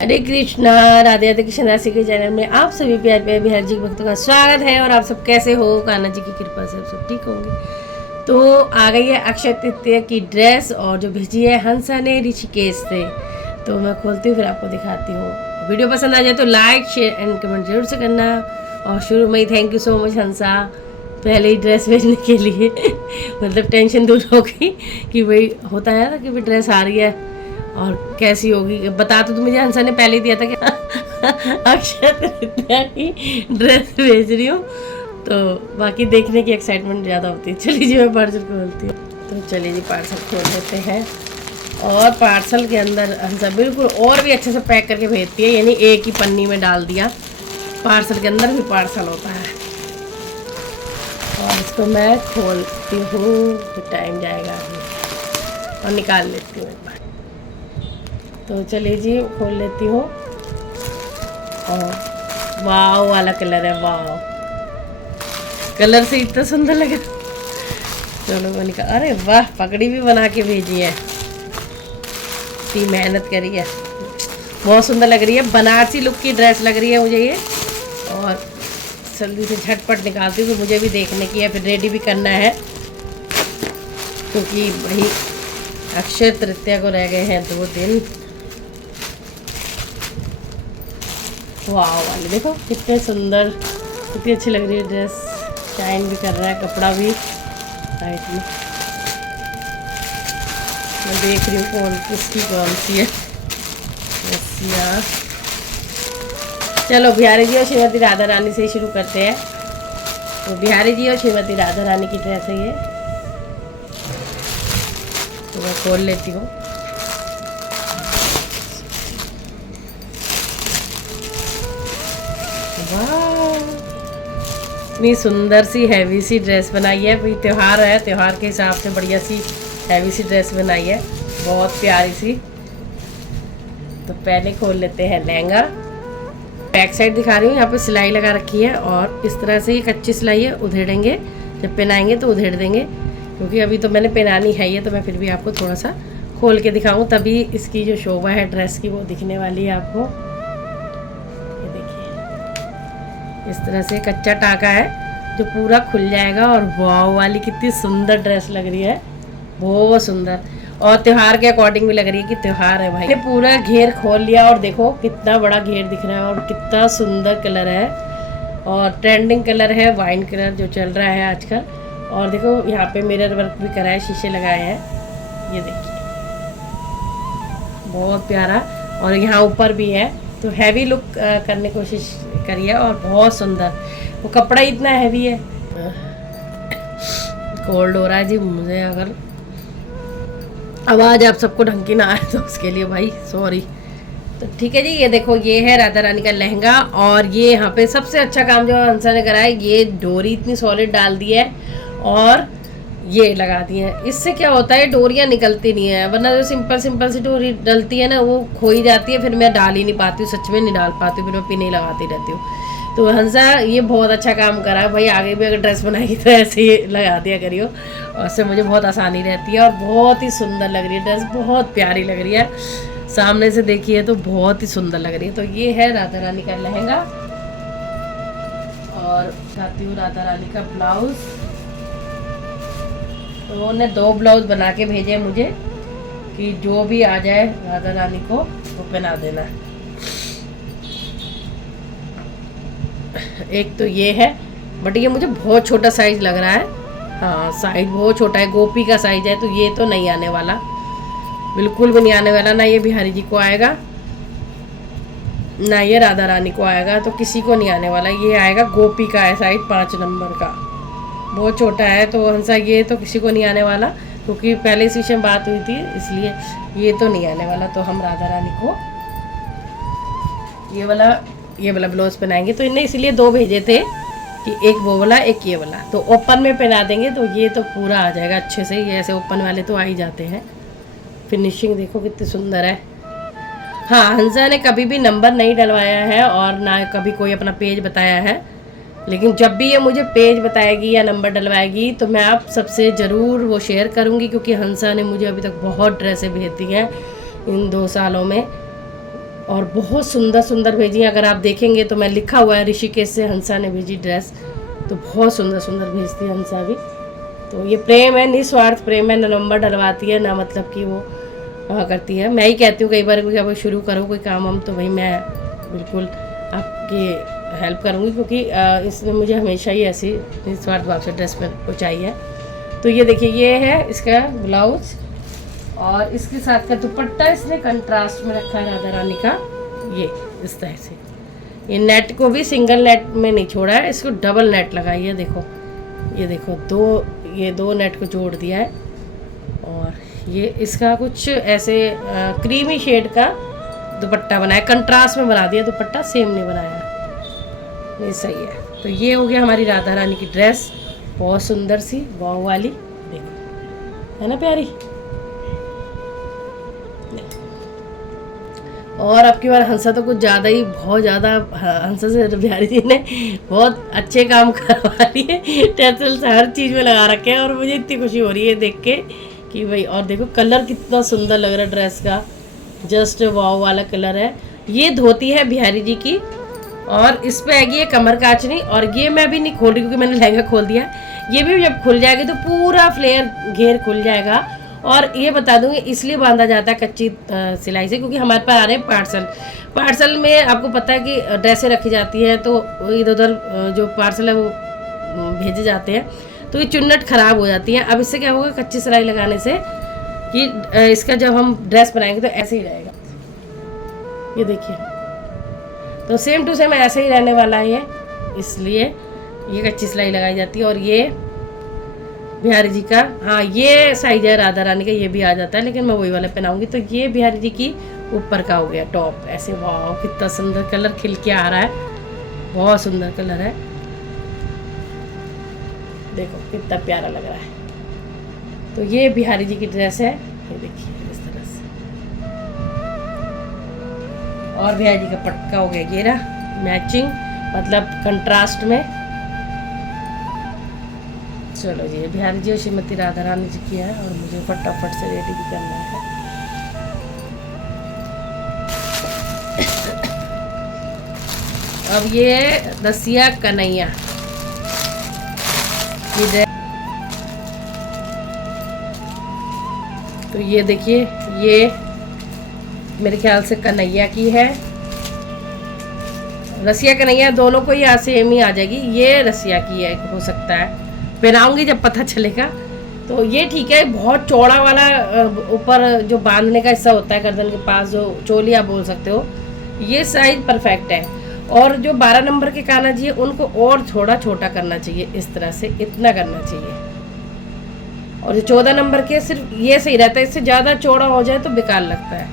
हरे कृष्णा। राधे राधे। कृष्ण राशि के चैनल में आप सभी प्यार प्यार बिहार जी भक्तों का स्वागत है। और आप सब कैसे हो? कान्हा जी की कृपा से आप सब ठीक होंगे। तो आ गई है अक्षय तृतीया की ड्रेस और जो भेजी है हंसा ने ऋषिकेश से। तो मैं खोलती हूँ फिर आपको दिखाती हूँ। वीडियो पसंद आ जाए तो लाइक शेयर एंड कमेंट जरूर से करना। और शुरू में ही थैंक यू सो मच हंसा, पहले ही ड्रेस भेजने के लिए मतलब टेंशन दूर हो गई कि भाई होता है ना कि भाई ड्रेस आ रही है और कैसी होगी। बता तो मुझे हंसा ने पहले ही दिया था कि अक्षय तृतीया की ड्रेस भेज रही हूँ, तो बाकी देखने की एक्साइटमेंट ज़्यादा होती है। चलिए जी मैं पार्सल खोलती हूँ। तो चलिए जी पार्सल खोल लेते हैं। और पार्सल के अंदर हंसा बिल्कुल और भी अच्छे से पैक करके भेजती है, यानी एक ही पन्नी में डाल दिया। पार्सल के अंदर भी पार्सल होता है। और इसको मैं खोलती हूँ, फिर टाइम जाएगा अभी और निकाल लेती हूँ एक बार। तो चलिए जी खोल लेती हूँ। और वाव वाला कलर है, वाव कलर से इतना सुंदर लगा। चलो मैं निकाल, अरे वाह पगड़ी भी बना के भेजी है, इतनी मेहनत करी है, बहुत सुंदर लग रही है। बनारसी लुक की ड्रेस लग रही है मुझे ये। और जल्दी से झटपट निकालती हूँ, तो मुझे भी देखने की है, फिर रेडी भी करना है क्योंकि भाई अक्षय तृतीया को रह गए हैं 2 दिन। वाह वाले देखो कितने सुंदर, कितनी अच्छी लग रही है ड्रेस। शाइन भी कर रहा है कपड़ा भी साइड में। मैं देख रही हूँ कौन सी है। चलो बिहारी जी और श्रीमती राधा रानी से ही शुरू करते हैं। तो बिहारी जी और श्रीमती राधा रानी की ड्रेस है ये। तो मैं खोल लेती हूँ। इतनी सुंदर सी हैवी सी ड्रेस बनाई है। भाई त्यौहार है, त्यौहार के हिसाब से बढ़िया सी हैवी सी ड्रेस बनाई है, बहुत प्यारी सी। तो पहले खोल लेते हैं लहंगा। बैक साइड दिखा रही हूँ, यहाँ पे सिलाई लगा रखी है और इस तरह से ये कच्ची सिलाई है, उधेड़ेंगे जब पहनाएंगे तो उधेड़ देंगे। क्योंकि अभी तो मैंने पहनानी है ये, तो मैं फिर भी आपको थोड़ा सा खोल के दिखाऊँ, तभी इसकी जो शोभा है ड्रेस की वो दिखने वाली है आपको। इस तरह से कच्चा टाका है जो पूरा खुल जाएगा। और वाव वाली कितनी सुंदर ड्रेस लग रही है, बहुत सुंदर। और त्यौहार के अकॉर्डिंग भी लग रही है कि त्यौहार है भाई। पूरा घेर खोल लिया और देखो कितना बड़ा घेर दिख रहा है और कितना सुंदर कलर है। और ट्रेंडिंग कलर है वाइन कलर जो चल रहा है आजकल। और देखो यहाँ पे मिरर वर्क भी करा है, शीशे लगाए हैं, ये देखिए बहुत प्यारा। और यहाँ ऊपर भी है, तो हैवी लुक करने की कोशिश करिए। और बहुत सुंदर, वो कपड़ा इतना हैवी है। कोल्ड हो रहा है जी मुझे, अगर आवाज़ आप सबको ढंग की ना आए तो उसके लिए भाई सॉरी। तो ठीक है जी, ये देखो ये है राधा रानी का लहंगा। और ये यहाँ पे सबसे अच्छा काम जो हंसा ने करा है, ये डोरी इतनी सॉलिड डाल दी है और ये लगा दी है। इससे क्या होता है डोरियाँ निकलती नहीं है, वरना जो सिंपल सी डोरी डलती है ना वो खो ही जाती है, फिर मैं डाल ही नहीं पाती हूँ, सच में नहीं डाल पाती हूँ, फिर मैं पिन ही लगाती रहती हूँ। तो हंसा ये बहुत अच्छा काम करा है भाई। आगे भी अगर ड्रेस बनाएगी तो ऐसे ही लगा दिया करियो, और उससे मुझे बहुत आसानी रहती है। और बहुत ही सुंदर लग रही है ड्रेस, बहुत प्यारी लग रही है। सामने से देखिए तो बहुत ही सुंदर लग रही है। तो ये है राधा रानी का लहंगा। और दिखाती हूँ राधा रानी का ब्लाउज। तो उन्होंने 2 ब्लाउज बना के भेजे मुझे कि जो भी आ जाए राधा रानी को वो पहना देना। एक तो ये है, बट ये मुझे बहुत छोटा साइज लग रहा है। हाँ साइज बहुत छोटा है, गोपी का साइज है, तो ये तो नहीं आने वाला, बिल्कुल भी नहीं आने वाला। ना ये बिहारी जी को आएगा, ना ये राधा रानी को आएगा, तो किसी को नहीं आने वाला। ये आएगा गोपी का है, साइज 5 नंबर का, बहुत छोटा है। तो हंसा ये तो किसी को नहीं आने वाला, क्योंकि पहले इस विषय में बात हुई थी, इसलिए ये तो नहीं आने वाला। तो हम राधा रानी को ये वाला ब्लाउज पहनाएंगे। तो इन्हें इसलिए 2 भेजे थे कि एक वो वाला एक ये वाला, तो ओपन में पहना देंगे तो ये तो पूरा आ जाएगा अच्छे से। ये ऐसे ओपन वाले तो आ ही जाते हैं। फिनिशिंग देखो कितनी सुंदर है। हाँ हंसा ने कभी भी नंबर नहीं डलवाया है और ना कभी कोई अपना पेज बताया है, लेकिन जब भी ये मुझे पेज बताएगी या नंबर डलवाएगी तो मैं आप सबसे ज़रूर वो शेयर करूँगी। क्योंकि हंसा ने मुझे अभी तक बहुत ड्रेसें भेज दी हैं इन 2 सालों में। और बहुत सुंदर सुंदर भेजी हैं। अगर आप देखेंगे तो मैं लिखा हुआ है ऋषिकेश से हंसा ने भेजी ड्रेस, तो बहुत सुंदर सुंदर भेजती है हंसा भी। तो ये प्रेम है, निस्वार्थ प्रेम है, ना नंबर डलवाती है ना मतलब कि वो करती है। मैं ही कहती हूँ कई बार कि अब शुरू करो कोई काम हम, तो भाई मैं बिल्कुल आपकी हेल्प करूँगी, क्योंकि इसने मुझे हमेशा ही ऐसी निस्वार्थ भाव से ड्रेस में पहुँचाई है। तो ये देखिए, ये है इसका ब्लाउज और इसके साथ का दुपट्टा इसने कंट्रास्ट में रखा है राधा रानी का, ये इस तरह से। ये नेट को भी सिंगल नेट में नहीं छोड़ा है, इसको डबल नेट लगाई है। देखो ये देखो, दो नेट को जोड़ दिया है। और ये इसका कुछ ऐसे क्रीमी शेड का दुपट्टा बनाया, कंट्रास्ट में बना दिया दुपट्टा, सेम नहीं बनाया। ये सही है। तो ये हो गया हमारी राधा रानी की ड्रेस, बहुत सुंदर सी वाव वाली, देखो है ना प्यारी। और अब की बार हंसा तो कुछ ज़्यादा ही, बहुत ज़्यादा हंसा से बिहारी जी ने बहुत अच्छे काम करवा लिए, टेंसल से हर चीज़ में लगा रखे हैं। और मुझे इतनी खुशी हो रही है देख के कि भाई, और देखो कलर कितना सुंदर लग रहा है ड्रेस का, जस्ट वाव वाला कलर है। ये धोती है बिहारी जी की, और इस पे आएगी ये कमर काचनी। और ये मैं भी नहीं खोल रही क्योंकि मैंने लहंगा खोल दिया, ये भी जब खुल जाएगी तो पूरा फ्लेयर घेर खुल जाएगा। और ये बता दूंगी इसलिए बांधा जाता है कच्ची सिलाई से, क्योंकि हमारे पास आ रहे हैं पार्सल में आपको पता है कि ड्रेसें रखी जाती है, तो इधर उधर जो पार्सल है वो भेजे जाते हैं, तो ये चुन्नट ख़राब हो जाती है। अब इससे क्या होगा, कच्ची सिलाई लगाने से कि इसका जब हम ड्रेस बनाएंगे तो ऐसे ही रहेगा। ये देखिए, तो सेम टू सेम ऐसे ही रहने वाला है ये, इसलिए ये कच्ची सिलाई लगाई जाती है। और ये बिहारी जी का, हाँ ये साइज है राधा रानी का, ये भी आ जाता है, लेकिन मैं वही वाला पहनाऊंगी। तो ये बिहारी जी की ऊपर का हो गया टॉप, ऐसे वाह कितना सुंदर कलर खिल के आ रहा है, बहुत सुंदर कलर है, देखो कितना प्यारा लग रहा है। तो ये बिहारी जी की ड्रेस है, ये देखिए इस तरह से। और बिहारी जी का पटका हो गया घेरा मैचिंग, मतलब कंट्रास्ट में। चलो जी, बिहारी जी और श्रीमती राधा रानी जी की है, और मुझे फटाफट से रेडी भी करना है। अब ये रसिया कन्हैया की, तो ये देखिए, ये मेरे ख्याल से कन्हैया की है, रसिया कन्हैया दोनों को ही यहाँ सेम ही आ जाएगी। ये रसिया की है, हो सकता है, पहनाऊंगी जब पता चलेगा। तो ये ठीक है, बहुत चौड़ा वाला ऊपर जो बांधने का हिस्सा होता है गर्दन के पास, जो चोली आप बोल सकते हो, ये साइज परफेक्ट है। और जो 12 नंबर के कान्हा जी है उनको और थोड़ा छोटा करना चाहिए, इस तरह से इतना करना चाहिए। और जो 14 नंबर के सिर्फ ये सही रहता है, इससे ज़्यादा चौड़ा हो जाए तो बेकार लगता है।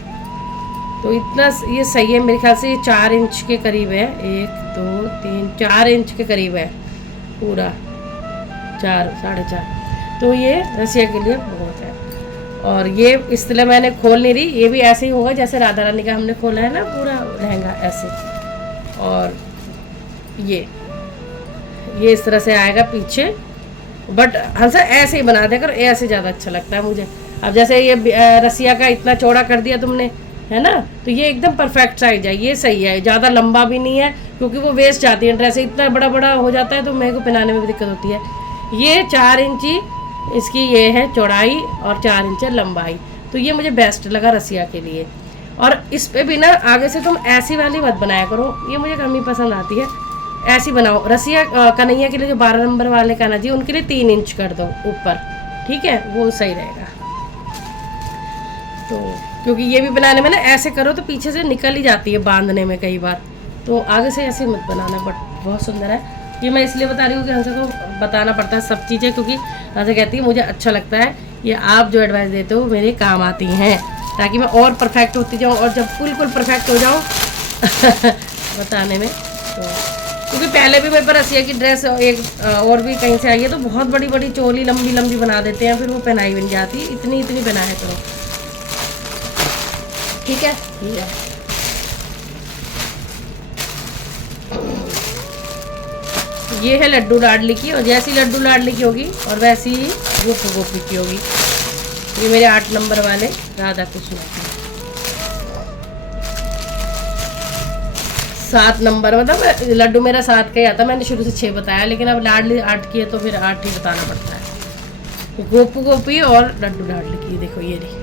तो इतना ये सही है, मेरे ख्याल से ये 4 इंच के करीब है, 1 2 3 4 इंच के करीब है पूरा, 4 4.5। तो ये रसिया के लिए बहुत है। और ये इस तरह मैंने खोल नहीं रही, ये भी ऐसे ही होगा जैसे राधा रानी का हमने खोला है ना पूरा लहंगा, ऐसे। और ये इस तरह से आएगा पीछे, बट हंसा ऐसे ही बना देकर, ऐसे ज़्यादा अच्छा लगता है मुझे। अब जैसे ये रसिया का इतना चौड़ा कर दिया तुमने, है ना, तो ये एकदम परफेक्ट साइज है, ये सही है, ज़्यादा लंबा भी नहीं है, क्योंकि वो वेस्ट जाती है ड्रेस, इतना बड़ा बड़ा हो जाता है तो मेरे को पहनाने में भी दिक्कत होती है। ये 4 इंची इसकी ये है चौड़ाई और 4 इंच लंबाई, तो ये मुझे बेस्ट लगा रसिया के लिए। और इस पे भी ना आगे से तुम ऐसी वाली मत बनाया करो, ये मुझे कम ही पसंद आती है, ऐसी बनाओ। रसिया कन्हैया के लिए जो 12 नंबर वाले कान्हा जी, उनके लिए 3 इंच कर दो ऊपर, ठीक है, वो सही रहेगा। तो क्योंकि ये भी बनाने में ना ऐसे करो तो पीछे से निकल ही जाती है बांधने में कई बार, तो आगे से ऐसे मत बनाना। बट बहुत सुंदर है, ये मैं इसलिए बता रही हूँ कि हंसा को बताना पड़ता है सब चीज़ें, क्योंकि हंसा कहती है मुझे अच्छा लगता है, ये आप जो एडवाइस देते हो मेरे काम आती हैं, ताकि मैं और परफेक्ट होती जाऊँ, और जब बिल्कुल परफेक्ट हो जाऊँ बताने में। तो क्योंकि पहले भी मेरे पर रसिया की ड्रेस एक और भी कहीं से आई है, तो बहुत बड़ी बड़ी चोली लंबी लंबी बना देते हैं, फिर वो पहनाई बन जाती, इतनी इतनी बनाया करो, ठीक है। ठीक है, ये है लड्डू लाडली की, और जैसी लड्डू लाडली की होगी और वैसी ही गोपू गोपी की होगी। ये मेरे 8 नंबर वाले राधा कृष्ण की। 7 नंबर, मतलब लड्डू मेरा 7 का ही आता, मैंने शुरू से 6 बताया, लेकिन अब लाडली 8 की है तो फिर 8 ही बताना पड़ता है। गोपू गोपी और लड्डू लाडली की, देखो ये रही।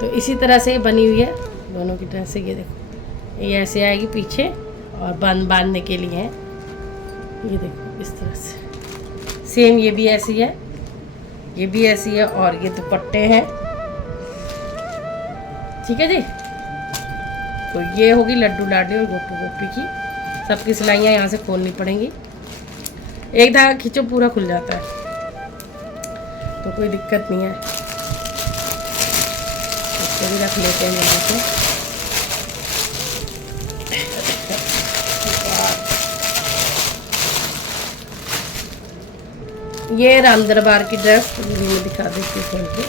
तो इसी तरह से बनी हुई है दोनों की ड्रेस। ये देखो ये ऐसे आएगी पीछे और बांधने के लिए है, ये देखो इस तरह से। सेम ये भी ऐसी है, ये भी ऐसी है, और ये दुपट्टे हैं, ठीक है जी। तो ये होगी लड्डू लाडली और गोपू गोपी की। सबकी सिलाइयाँ यहाँ से खोलनी पड़ेंगी, एक धागा खींचो पूरा खुल जाता है, तो कोई दिक्कत नहीं है। इसको भी रख लेते हैं यहाँ से। ये राम दरबार की ड्रेस मैं दिखा देती हूँ खोल के।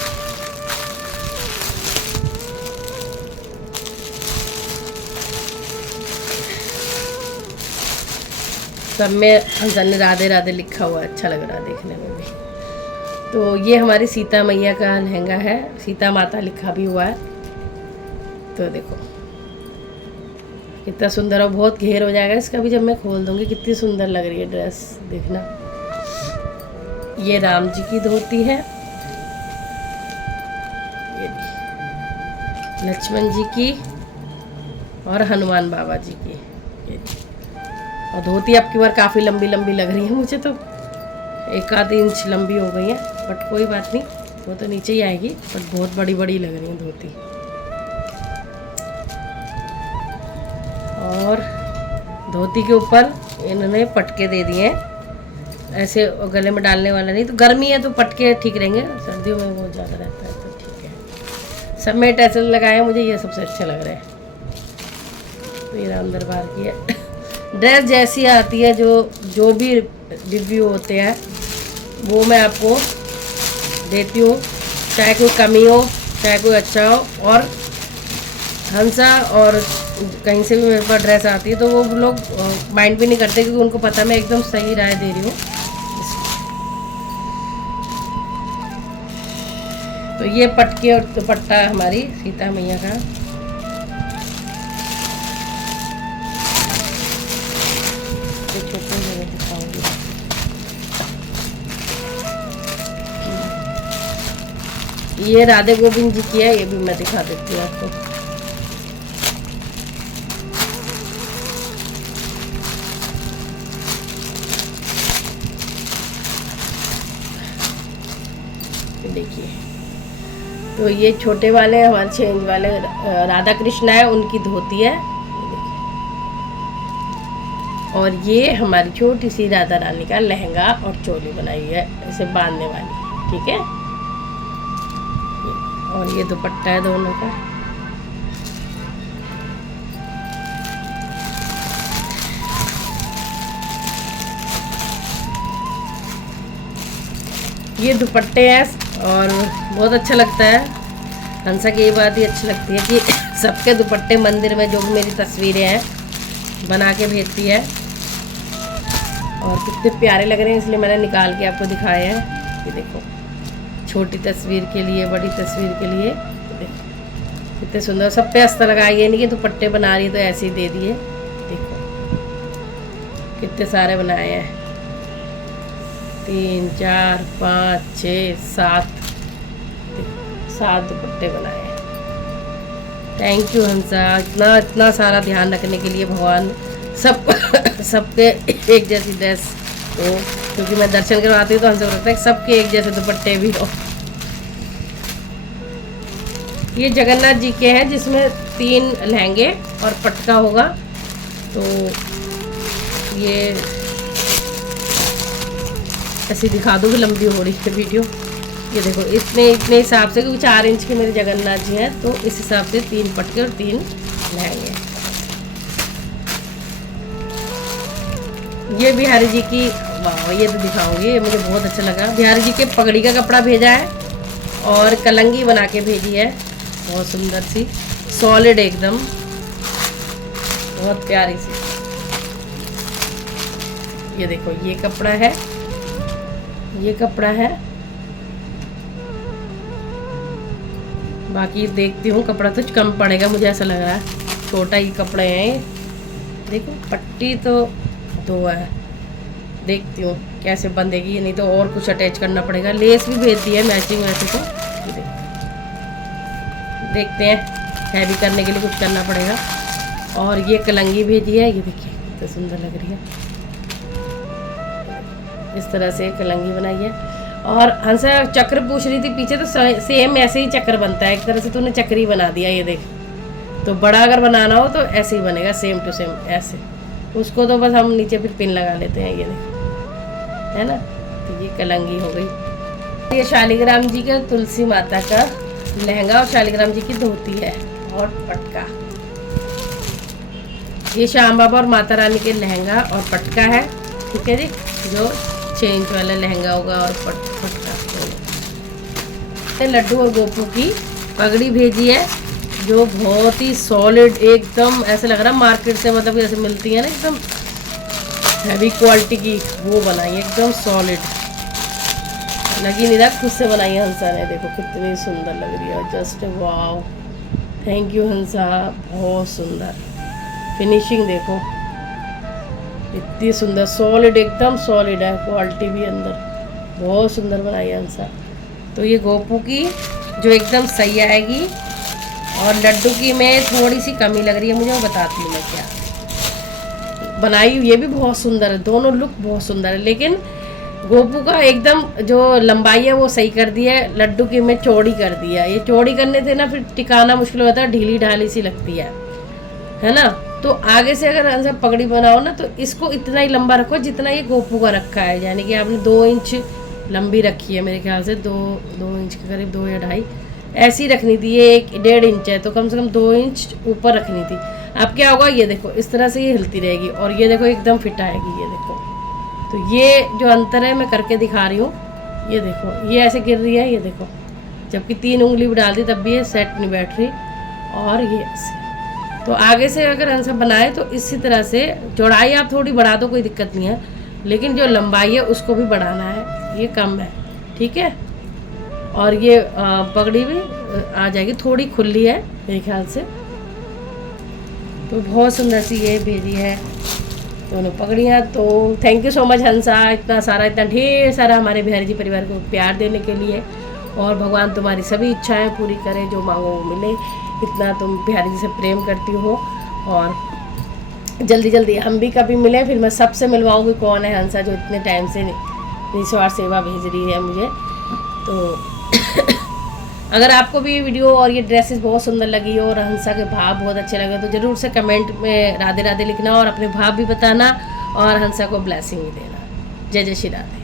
सब में हसन राधे राधे लिखा हुआ है, अच्छा लग रहा है देखने में भी। तो ये हमारी सीता मैया का लहंगा है, सीता माता लिखा भी हुआ है। तो देखो कितना सुंदर, और बहुत घेर हो जाएगा इसका भी जब मैं खोल दूंगी। कितनी सुंदर लग रही है ड्रेस, देखना। ये राम जी की धोती है, ये लक्ष्मण जी की और हनुमान बाबा जी की। ये और धोती अब की बार काफ़ी लंबी लंबी लग रही है मुझे, तो 1 आध इंच लंबी हो गई है, बट कोई बात नहीं, वो तो नीचे ही आएगी, बट बहुत बड़ी बड़ी लग रही है धोती। और धोती के ऊपर इन्होंने पटके दे दिए हैं, ऐसे गले में डालने वाला नहीं। तो गर्मी है तो पटके ठीक रहेंगे, सर्दियों में बहुत ज़्यादा रहता है, तो ठीक है। सब में टैसल लगाए, मुझे ये सबसे अच्छा लग रहा है। तो ये राम दरबार की है ड्रेस। जैसी आती है, जो भी रिव्यू होते हैं वो मैं आपको देती हूँ, चाहे कोई कमी हो चाहे कोई अच्छा हो। और हंसा और कहीं से भी मेरे पास ड्रेस आती है तो वो लोग माइंड भी नहीं करते, क्योंकि उनको पता मैं एकदम सही राय दे रही हूँ। तो ये पटके और दुपट्टा हमारी सीता मैया का। दिखाऊंगी, ये राधे गोविंद जी की है, ये भी मैं दिखा देती हूँ आपको। देखिए, तो ये छोटे वाले हमारे 6 इंच वाले राधा कृष्णा है, उनकी धोती है, और ये हमारी छोटी सी राधा रानी का लहंगा और चोली बनाई है इसे बांधने वाली, ठीक है। और ये दुपट्टा है दोनों का। ये दुपट्टे हैं और बहुत अच्छा लगता है। हंसा की ये बात ही अच्छी लगती है कि सबके दुपट्टे मंदिर में जो भी मेरी तस्वीरें हैं बना के भेजती है, और कितने प्यारे लग रहे हैं, इसलिए मैंने निकाल के आपको दिखाए हैं। ये देखो, छोटी तस्वीर के लिए, बड़ी तस्वीर के लिए, देखो कितने सुंदर। सब पे अस्तर लगाई, ये नहीं कि दुपट्टे बना रही तो ऐसे ही दे दिए। देखो कितने सारे बनाए हैं, 3 4 5 6 7 दुपट्टे बनाए हैं। थैंक यू हंसा, इतना सारा ध्यान रखने के लिए। भगवान सबके एक जैसी ड्रेस हो, क्योंकि मैं दर्शन करवाती हूँ तो हमसे लगता है सबके एक जैसे दुपट्टे भी हो। ये जगन्नाथ जी के हैं, जिसमें 3 लहंगे और पटका होगा। तो ये ऐसी दिखा दूँ कि लंबी हो रही है वीडियो। ये देखो इतने हिसाब से, क्योंकि 4 इंच के मेरे जगन्नाथ जी हैं, तो इस हिसाब से 3 पटके और 3 लहंगे। ये बिहारी जी की, वाह ये तो दिखाऊंगी, ये मुझे बहुत अच्छा लगा। बिहारी जी के पगड़ी का कपड़ा भेजा है और कलंगी बना के भेजी है, बहुत सुंदर सी, सॉलिड एकदम, बहुत प्यारी सी। ये देखो ये कपड़ा है, ये कपड़ा है। बाकी देखती हूँ, कपड़ा तो कम पड़ेगा मुझे ऐसा लग रहा है, छोटा ही कपड़े हैं देखो पट्टी तो 2 है, देखती हूँ कैसे बंधेगी, नहीं तो और कुछ अटैच करना पड़ेगा। लेस भी भेज दी है मैचिंग वैसे तो, देखते हैं हैवी करने के लिए कुछ करना पड़ेगा। और ये कलंगी भेजी है, ये देखिए कितना सुंदर लग रही है, इस तरह से कलंगी बनाई है। और हंसा चक्र पूछ रही थी पीछे, तो सेम ऐसे ही चक्र बनता है, एक तरह से तूने चक्री बना दिया। ये देख, तो बड़ा अगर बनाना हो तो ऐसे ही बनेगा, सेम टू सेम ऐसे। उसको तो बस हम नीचे फिर पिन लगा लेते हैं, ये देख, है ना। तो ये कलंगी हो गई। ये शालिग्राम जी का तुलसी माता का लहंगा और शालिग्राम जी की धोती है और पटका। ये श्याम बाबा और माता रानी के लहंगा और पटका है, ठीक है जी, जो 6 इंच वाला लहंगा होगा और पटका। लड्डू और गोपू की पगड़ी भेजी है, जो बहुत ही सॉलिड, एकदम ऐसे लग रहा है मार्केट से, मतलब जैसे मिलती है ना एकदम हैवी क्वालिटी की, वो बनाई है एकदम सॉलिड, लगी नहीं रहा, खुद से बनाई है हंसा ने। देखो कितनी सुंदर लग रही है, जस्ट वाव, थैंक यू हंसा, बहुत सुंदर फिनिशिंग। देखो इतनी सुंदर सॉलिड, एकदम सॉलिड है, क्वालिटी भी अंदर बहुत सुंदर बनाई है हंसा। तो ये गोपू की जो एकदम सही आएगी, और लड्डू की में थोड़ी सी कमी लग रही है मुझे, वो बताती हूँ मैं क्या बनाई। ये भी बहुत सुंदर है, दोनों लुक बहुत सुंदर है, लेकिन गोपू का एकदम जो लंबाई है वो सही कर दी है, लड्डू की में चौड़ी कर दी है। ये चौड़ी करने से ना फिर टिकाना मुश्किल होता है, ढीली ढाली सी लगती है ना। तो आगे से अगर अंदर पगड़ी बनाओ ना, तो इसको इतना ही लंबा रखो जितना ये गोपू का रखा है, यानी कि आपने 2 इंच लंबी रखी है मेरे ख्याल से, 2 इंच के करीब, 2 या 2.5 ऐसी रखनी थी। ये 1.5 इंच है, तो कम से कम 2 इंच ऊपर रखनी थी। अब क्या होगा, ये देखो इस तरह से ये हिलती रहेगी, और ये देखो एकदम फिट आएगी, ये देखो। तो ये जो अंतर है मैं करके दिखा रही हूँ, ये देखो ये ऐसे गिर रही है, ये देखो, जबकि 3 उंगली भी डाल दी तब भी ये सेट नहीं बैठ रही। और ये ऐसे, तो आगे से अगर हंसा बनाए तो इसी तरह से चौड़ाई आप थोड़ी बढ़ा दो, कोई दिक्कत नहीं है, लेकिन जो लंबाई है उसको भी बढ़ाना है, ये कम है, ठीक है। और ये पगड़ी भी आ जाएगी, थोड़ी खुली है मेरे ख्याल से। तो बहुत सुंदर सी ये भेजी है दोनों पगड़ियाँ। तो थैंक यू सो मच हंसा, इतना सारा, इतना ढेर सारा हमारे बिहारी जी परिवार को प्यार देने के लिए। और भगवान तुम्हारी सभी इच्छाएं पूरी करे, जो मांगो वो मिले। इतना तुम बिहारी जी से प्रेम करती हो, और जल्दी जल्दी हम भी कभी मिले, फिर मैं सबसे मिलवाऊंगी कौन है हंसा जो इतने टाइम से निस्वार्थ सेवा भेज रही है मुझे। तो अगर आपको भी वीडियो और ये ड्रेसेस बहुत सुंदर लगी हो और हंसा के भाव बहुत अच्छे लगे, तो ज़रूर से कमेंट में राधे राधे लिखना, और अपने भाव भी बताना, और हंसा को ब्लेसिंग भी देना। जय जय श्री राधे।